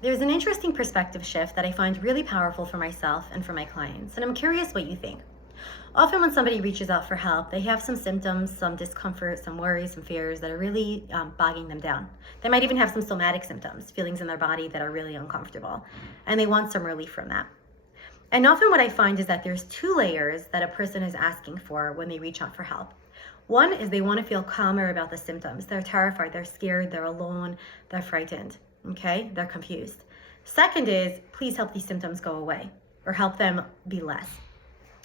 There's an interesting perspective shift that I find really powerful for myself and for my clients, and I'm curious what you think. Often, when somebody reaches out for help, they have some symptoms, some discomfort, some worries, some fears that are really bogging them down. They might even have some somatic symptoms, feelings in their body that are really uncomfortable, and they want some relief from that. And often, what I find is that there's two layers that a person is asking for when they reach out for help. One is they want to feel calmer about the symptoms. They're terrified, they're scared, they're alone, they're frightened, okay? They're confused. Second is, please help these symptoms go away or help them be less.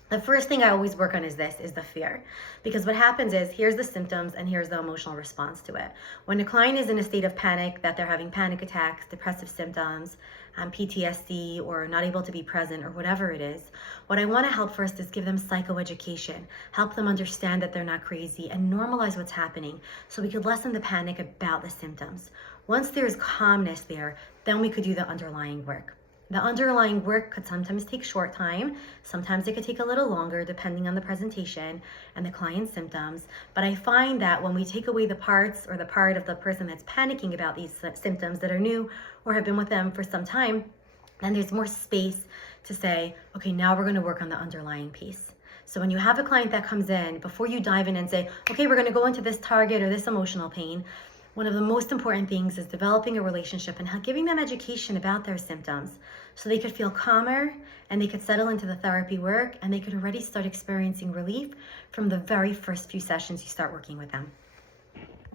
The first thing I always work on is the fear. Because what happens is, here's the symptoms and here's the emotional response to it. When a client is in a state of panic, that they're having panic attacks, depressive symptoms, PTSD, or not able to be present, or whatever it is, what I want to help first is give them psychoeducation, help them understand that they're not crazy, and normalize what's happening so we could lessen the panic about the symptoms. Once there's calmness there, then we could do the underlying work. The underlying work could sometimes take short time. Sometimes it could take a little longer depending on the presentation and the client's symptoms. But I find that when we take away the parts or the part of the person that's panicking about these symptoms that are new or have been with them for some time, then there's more space to say, okay, now we're going to work on the underlying piece. So when you have a client that comes in, before you dive in and say, okay, we're going to go into this target or this emotional pain, one of the most important things is developing a relationship and giving them education about their symptoms so they could feel calmer and they could settle into the therapy work and they could already start experiencing relief from the very first few sessions you start working with them.